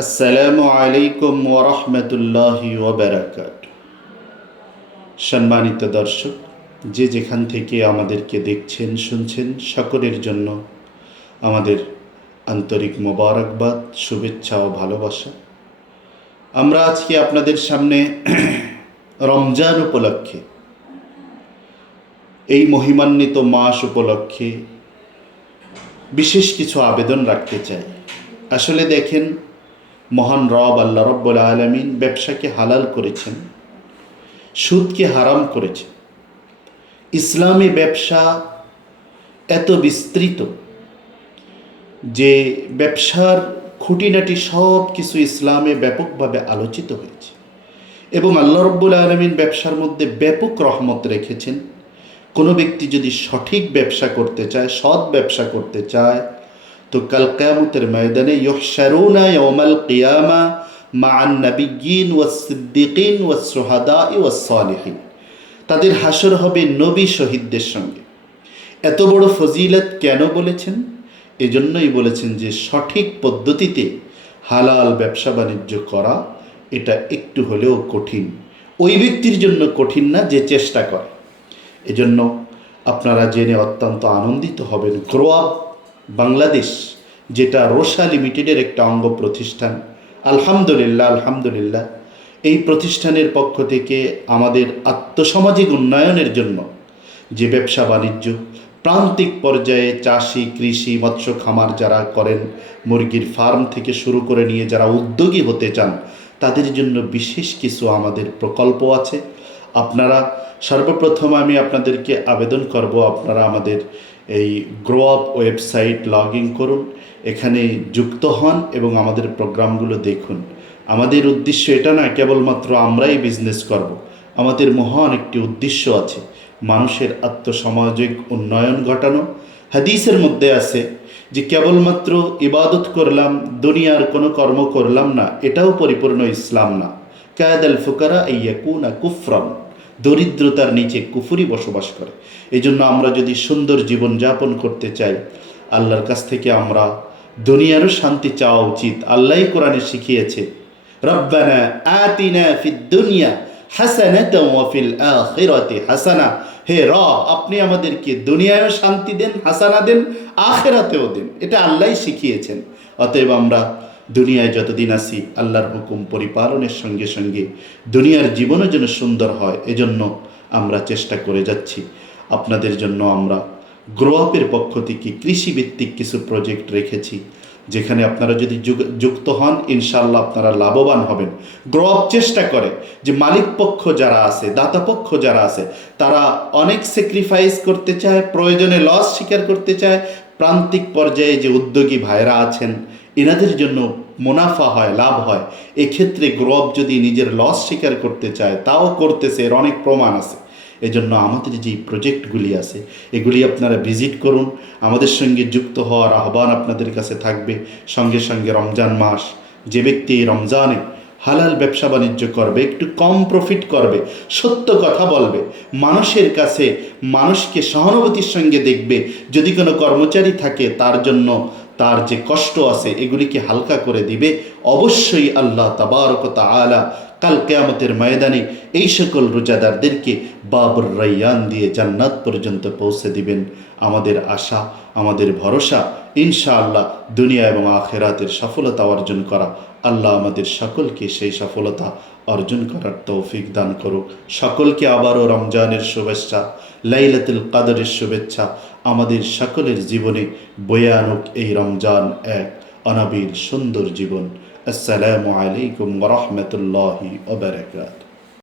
আসসালামু আলাইকুম ওয়া রাহমাতুল্লাহি ওয়া বারাকাতুহু। সম্মানিত দর্শক, যে যেখান থেকে আমাদেরকে দেখছেন শুনছেন, সকলের জন্য আমাদের আন্তরিক মোবারকবাদ, শুভেচ্ছা ও ভালোবাসা। আমরা আজকে আপনাদের সামনে রমজান উপলক্ষে, এই মহিমান্বিত মাস উপলক্ষে বিশেষ কিছু আবেদন রাখতে চাই। আসলে দেখেন, মহান রব আল্লাহ রব্বুল আলামিন ব্যবসাকে হালাল করেছেন, সুদকে হারাম করেছেন। ইসলামী ব্যবসা এত বিস্তৃত যে ব্যবসার খুঁটিনাটি সব কিছু ইসলামে ব্যাপকভাবে আলোচিত হয়েছে এবং আল্লাহ রব্বুল আলামিন ব্যবসার মধ্যে ব্যাপক রহমত রেখেছেন। কোনো ব্যক্তি যদি সঠিক ব্যবসা করতে চায়, সৎ ব্যবসা করতে চায়, তো কাল কিয়ামতের ময়দানে ইউহশারুনা ইয়াওমাল কিয়ামা মা'আন নাবিয়্যিন ওয়াস সিদ্দিকিন ওয়াস শুহাদা ওয়াস সালিহিন। তাদের হাসর হবে নবী শহীদদের সঙ্গে। এত বড় ফজিলত কেন বলেছেন? এজন্যই বলেছেন যে সঠিক পদ্ধতিতে হালাল ব্যবসা বাণিজ্য করা এটা একটু হলেও কঠিন। ওই ব্যক্তির জন্য কঠিন না যে চেষ্টা করে। এজন্য আপনারা জেনে অত্যন্ত আনন্দিত হবেন, গ্রো আপ বাংলাদেশ, যেটা রোসা লিমিটেডের একটা অঙ্গ প্রতিষ্ঠান, আলহামদুলিল্লাহ, এই প্রতিষ্ঠানের পক্ষ থেকে আমাদের আত্মসামাজিক উন্নয়নের জন্য যে ব্যবসা বাণিজ্য, প্রান্তিক পর্যায়ে চাষি, কৃষি, মৎস্য খামার যারা করেন, মুরগির ফার্ম থেকে শুরু করে নিয়ে যারা উদ্যোগী হতে চান, তাদের জন্য বিশেষ কিছু আমাদের প্রকল্প আছে। আপনারা সর্বপ্রথম আমি আপনাদেরকে আবেদন করব, আপনারা আমাদের এই grow up website log in করুন, এখানে যুক্ত হন এবং আমাদের প্রোগ্রামগুলো দেখুন। আমাদের উদ্দেশ্য এটা না কেবলমাত্র আমরাই বিজনেস করব। আমাদের মহান একটি উদ্দেশ্য আছে, মানুষের আত্মসামাজিক উন্নয়ন ঘটানো। হাদিসের মধ্যে আছে যে কেবলমাত্র ইবাদত করলাম, দুনিয়ার কোনো কর্ম করলাম না, এটাও পরিপূর্ণ ইসলাম না। কায়াদাল ফুকারা ইয়াকুনা কুফরান, দরিদ্রতার নিচে কুফরি বসবাস করে। এই জন্য আমরা যদি সুন্দর জীবন যাপন করতে চাই, আল্লাহর কাছ থেকে আমরা দুনিয়ারও শান্তি চাওয়া উচিত। আল্লাহই কোরআনে শিখিয়েছে, রব্বানা আতিনা ফিদ দুনিয়া হাসানাতাও ওয়া ফিল আখিরাতি হাসানা। হে রব, আপনি আমাদেরকে দুনিয়ায়ও শান্তি দেন, হাসানা দেন, আখিরাতেও দেন। এটা আল্লাহই শিখিয়েছেন। অতএব আমরা দুনিয়ায় যতদিন আছি, আল্লাহর হুকুম পরিপালনের সঙ্গে সঙ্গে দুনিয়ার জীবনও যেন সুন্দর হয়, এজন্য আমরা চেষ্টা করে যাচ্ছি। আপনাদের জন্য আমরা গ্রো আপের পক্ষ থেকে কৃষিভিত্তিক কিছু প্রজেক্ট রেখেছি, যেখানে আপনারা যদি যুক্ত হন, ইনশাআল্লাহ আপনারা লাভবান হবেন। গ্রো আপ চেষ্টা করে যে মালিক পক্ষ যারা আছে, দাতা পক্ষ যারা আছে, তারা অনেক স্যাক্রিফাইস করতে চায়, প্রয়োজনে লস স্বীকার করতে চায়। প্রান্তিক পর্যায়ে যে উদ্যোগী ভাইরা আছেন, এনাদের জন্য মুনাফা হয়, লাভ হয়। এক্ষেত্রে গ্রো আপ যদি নিজের লস স্বীকার করতে চায়, তাও করতেছে, এর অনেক প্রমাণ আছে। এজন্য আমাদের যেই প্রজেক্টগুলি আছে, এগুলি আপনারা ভিজিট করুন। আমাদের সঙ্গে যুক্ত হওয়ার আহ্বান আপনাদের কাছে থাকবে। সঙ্গে সঙ্গে রমজান মাস, যে ব্যক্তি এই রমজানে হালাল ব্যবসা বাণিজ্য করবে, একটু কম প্রফিট করবে, সত্য কথা বলবে, মানুষের কাছে মানুষকে সহানুভূতির সঙ্গে দেখবে, যদি কোনো কর্মচারী থাকে তার জন্য তার যে কষ্ট আছে এগুলিকে হালকা করে দিবে, অবশ্যই আল্লাহ তাবারক ওয়া তাআলা কাল কিয়ামতের ময়দানে এই সকল রোজাদারদেরকে বাবুর রায়্যান দিয়ে জান্নাত পর্যন্ত পৌঁছে দিবেন। আমাদের আশা, আমাদের ভরসা, ইনশাআল্লাহ দুনিয়া এবং আখিরাতের সফলতা অর্জন করা। আল্লাহ আমাদের সকলকে সেই সফলতা অর্জন করার তৌফিক দান করুক। সকলকে আবারও রমজানের শুভেচ্ছা, লাইলাতুল কদরের শুভেচ্ছা আমাদের সকলের জীবনে বয়ে আনুক এই রমজান এক অনাবিল সুন্দর জীবন। আসসালামু আলাইকুম ওয়া রাহমাতুল্লাহি ওয়া বারাকাতুহু।